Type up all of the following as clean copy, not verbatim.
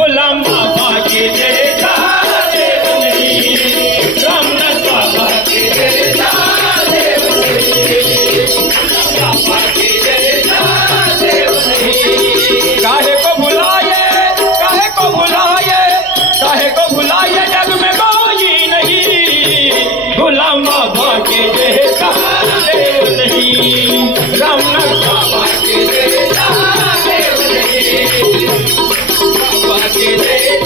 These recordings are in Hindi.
गुलाम बाबा के जैसा देव नहीं, रामनाथ बाबा के जैसा देव नहीं, बाबा के जैसा देव नहीं। काहे को बुलाए, काहे को बुलाए, काहे को बुलाए, जग में कोई नहीं, गुलाम बाबा के जैसा देव नहीं, रामनाथ बाबा के जैसा देव नहीं, बाबा के जैसा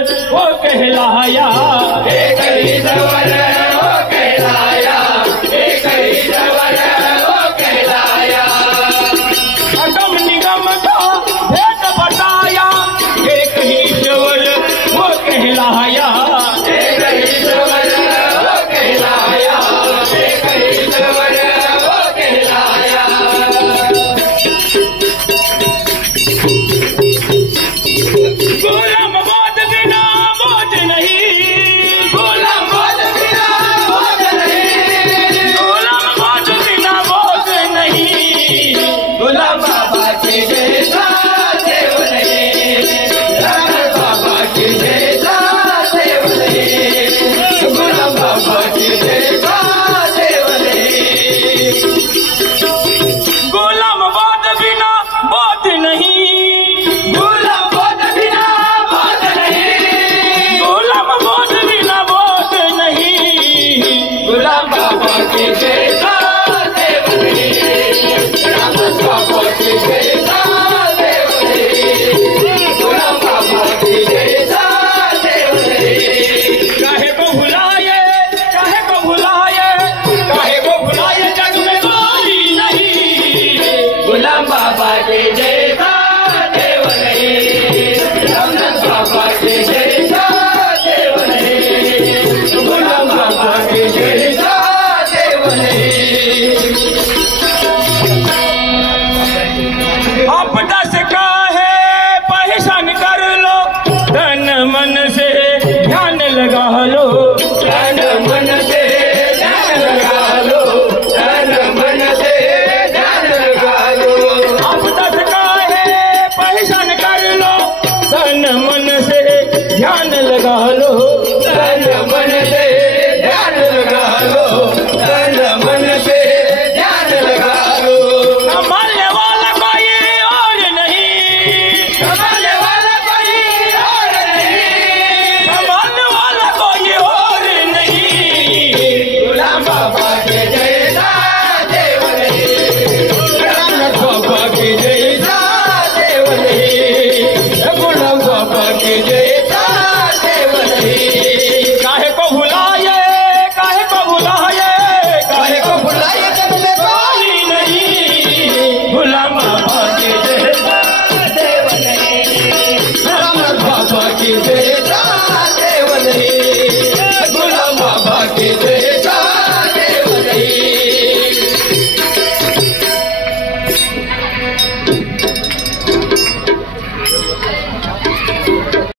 वो कहलाया, एक ईश्वर वो कहलाया, एक ईश्वर वो कहलाया। अगम निगम का भेद बताया, एक ईश्वर वो कहलाया, एक ईश्वर वो कहलाया, एक ईश्वर वो कहलाया। गुलाम बोध बिना बोध नहीं, गुलाम बोध बिना बोध नहीं, गुलाम बोध बिना बोध नहीं, गुलाम बाबा के जैसा देव नहीं, राम बाबा के जैसा देव नहीं, गुलाम बाबा के जैसा देव नहीं। गुलाम बोध बिना बोध नहीं, गुलाम बोध बिना बोध नहीं, गुलाम बोध बिना बोध नहीं, गुलाम बाबा के जैसा देव नहीं, राम बाबा के जैसा देव नहीं, गुलाम बाबा के जैसा देव नहीं। काहे को भुलाए, काहे को भुलाए, काहे को भुलाए, जग में कोई नहीं, गुलाम बाबा के जैसा देव नहीं, राम बाबा के जैसा देव नहीं, गुलाम बाबा के जैसा देव नहीं। आप दस काहे पहचान कर लो, तन मन से